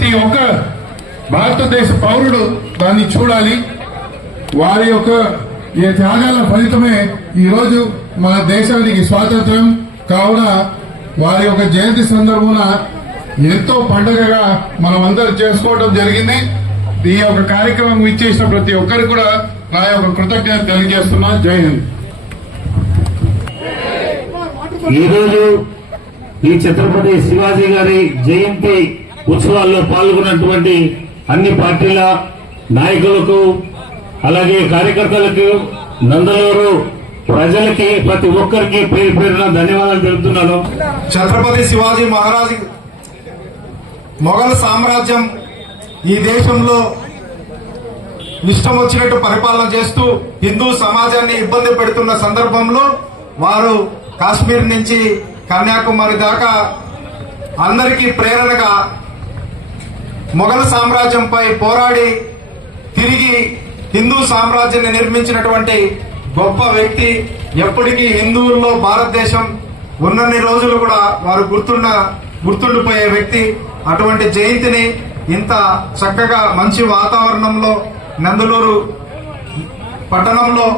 ప్రతి ఒక్క భారతదేశ పౌరుడు దాన్ని చూడాలి. వారి యొక్క ఈ త్యాగాల ఫలితమే ఈరోజు మన దేశానికి స్వాతంత్ర్యం కావున వారి యొక్క జయంతి సందర్భంగా ఎంతో పండుగగా మనం అందరూ చేసుకోవడం జరిగింది. ఈ యొక్క కార్యక్రమం ఇచ్చేసిన ప్రతి ఒక్కరికి కూడా నా యొక్క కృతజ్ఞత తెలియజేస్తున్నా. జై హింద్. ఈరోజు ఈ ఛత్రపతి శివాజీ గారి జయంతి ఉత్సవాల్లో పాల్గొన్నటువంటి అన్ని పార్టీల నాయకులకు అలాగే కార్యకర్తలకు నందలూరు ప్రజలకి ప్రతి ఒక్కరికి పేరు పేరున ధన్యవాదాలు తెలుపుతున్నాను. ఛత్రపతి శివాజీ మహారాజ్ మొఘల్ సామ్రాజ్యం ఈ దేశంలో ఇష్టం వచ్చినట్టు పరిపాలన చేస్తూ హిందూ సమాజాన్ని ఇబ్బంది పెడుతున్న సందర్భంలో వారు కాశ్మీర్ నుంచి కన్యాకుమారి దాకా అందరికీ ప్రేరణగా మొఘల్ సామ్రాజ్యంపై పోరాడి తిరిగి హిందూ సామ్రాజ్యాన్ని నిర్మించినటువంటి గొప్ప వ్యక్తి. ఎప్పటికీ హిందువుల్లో భారతదేశం ఉన్నన్ని రోజులు కూడా వారు గుర్తుండిపోయే వ్యక్తి. అటువంటి జయంతిని ఇంత చక్కగా మంచి వాతావరణంలో నందలూరు పట్టణంలో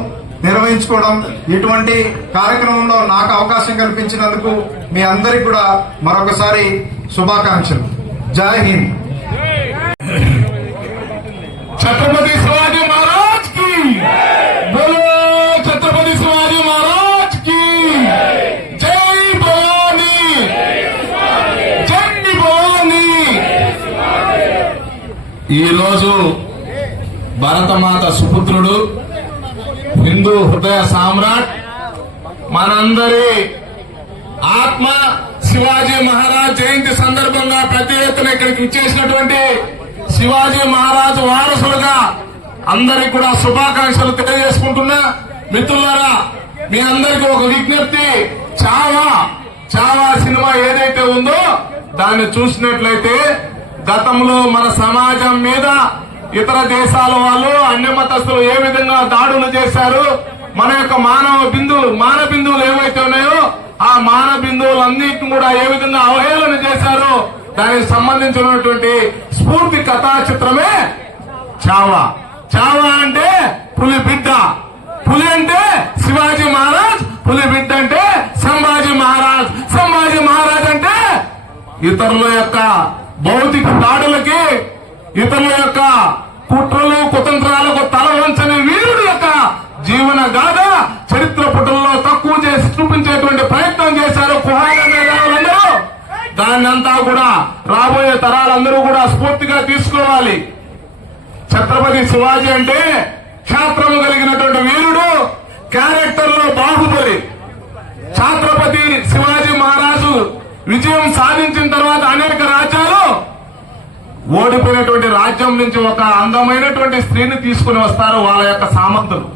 నిర్వహించుకోవడం, ఇటువంటి కార్యక్రమంలో నాకు అవకాశం కల్పించినందుకు మీ అందరికి కూడా మరొకసారి శుభాకాంక్షలు. జై హింద్. ఛత్రపతి శివాజీ మహారాజ్ కి బోలో. ఛత్రపతి శివాజీ మహారాజ్ కి జై భవానీ. జై భవానీ. ఈరోజు భరతమాత సుపుత్రుడు, హిందూ హృదయ సామ్రాట్, మనందరి ఆత్మ శివాజీ మహారాజ్ జయంతి సందర్భంగా పెద్ద ఎత్తున ఇక్కడికి ఇచ్చేసినటువంటి శివాజీ మహారాజు వారసులుగా అందరికి కూడా శుభాకాంక్షలు తెలియజేసుకుంటున్నా. మిత్రులారా, మీ అందరికీ ఒక విజ్ఞప్తి. చావా సినిమా ఏదైతే ఉందో దాన్ని చూసినట్లయితే గతంలో మన సమాజం మీద ఇతర దేశాల వాళ్ళు అన్య మతస్థులు ఏ విధంగా దాడులు చేశారు, మన యొక్క మాన బిందువులు ఏవైతే ఉన్నాయో ఆ మాన బిందువులన్నిటిని కూడా ఏ విధంగా అవహేళన చేశారో దానికి సంబంధించినటువంటి స్ఫూర్తి కథా చిత్రమే చావా అంటే పులి బిడ్డ. పులి అంటే శివాజీ మహారాజ్, పులి బిడ్డ అంటే సంభాజీ మహారాజ్ అంటే ఇతరుల యొక్క భౌతిక దాడులకి, ఇతరుల యొక్క కుట్రలు కుతంత్రాలకు తల వంచని వీరుడి యొక్క జీవన గాథ చరిత్ర పుటల్లో తక్కువ చేసి చూపించేటువంటి ప్రయత్నం చేశారు కుహాలందరూ. దాన్ని అంతా కూడా రాబోయే తరాలందరూ కూడా స్ఫూర్తిగా తీసుకోవాలి. ఛత్రపతి శివాజీ అంటే క్షాత్రము కలిగినటువంటి వీరుడు, క్యారెక్టర్ లో బాహుబలి. ఛత్రపతి శివాజీ మహారాజు విజయం సాధించిన తర్వాత అనేక రాజ్యాలు ఓడిపోయినటువంటి రాజ్యం నుంచి ఒక అందమైనటువంటి స్త్రీని తీసుకుని వస్తారు వాళ్ళ యొక్క సామంతులు.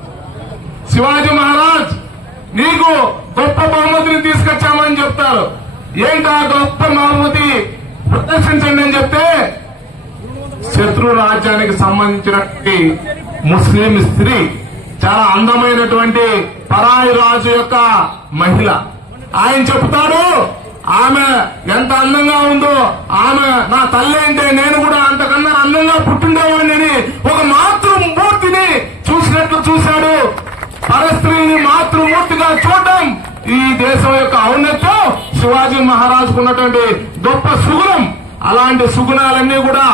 శివాజీ మహారాజ్ నీకు గొప్ప బహుమతిని తీసుకొచ్చామని చెప్తారు. ఏంటా గొప్ప బహుమతి ప్రదర్శించండి అని చెప్తే శత్రు రాజ్యానికి సంబంధించినటువంటి ముస్లిం స్త్రీ, చాలా అందమైనటువంటి పరాయి రాజు యొక్క మహిళ. ఆయన చెప్తాడు ఆమె ఎంత అందంగా ఉందో, ఆమె నా తల్లి అంటే నేను కూడా అంతకన్నా అందంగా పుట్టిండేవాడిని ఒక మాతృమూర్తిని చూసినట్లు చూశాడు. పరస్త్రీని మాతృమూర్తిగా చూడటం ఈ దేశం యొక్క ఔన్నత్యం, శివాజీ మహారాజుకు ఉన్నటువంటి గొప్ప సుగుణం. అలాంటి సుగుణాలన్నీ కూడా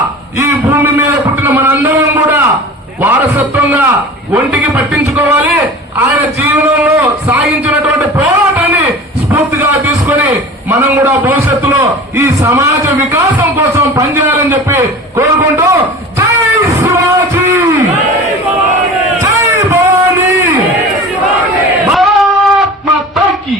ఈ భూమి మీద పుట్టిన మనందరం కూడా వారసత్వంగా ఒంటికి పట్టించుకోవాలి. ఆయన జీవనంలో సాగించినటువంటి పోరాటాన్ని స్ఫూర్తిగా తీసుకొని మనం కూడా భవిష్యత్తులో ఈ సమాజ వికాసం కోసం పనిచేయాలని చెప్పి కోరుకుంటూ జై శివాజీ, జై భవానీ, భారత్ మాతా కీ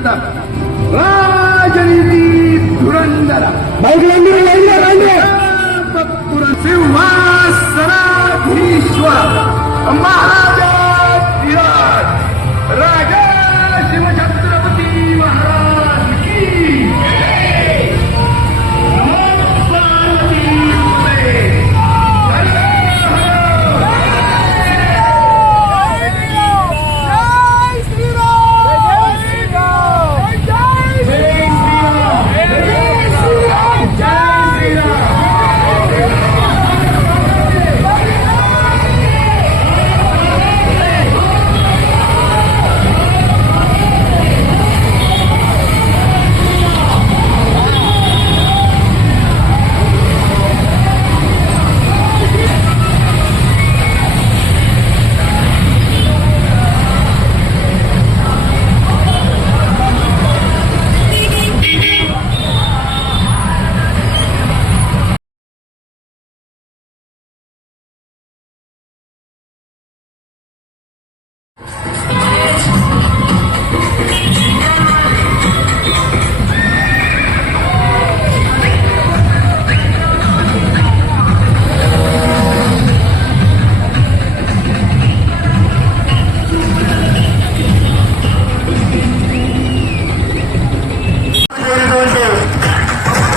దుర్గత రాజనీతి ధురంధర సింహాసనాధీశ్వర మహారాజా విరాట్ రాజా శివ ఛత్రపతి మహారాజ్ की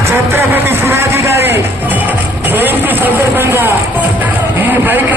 ఛత్రపతి శివాజీ గారి జయంతి సందర్భంగా ఈ బైక్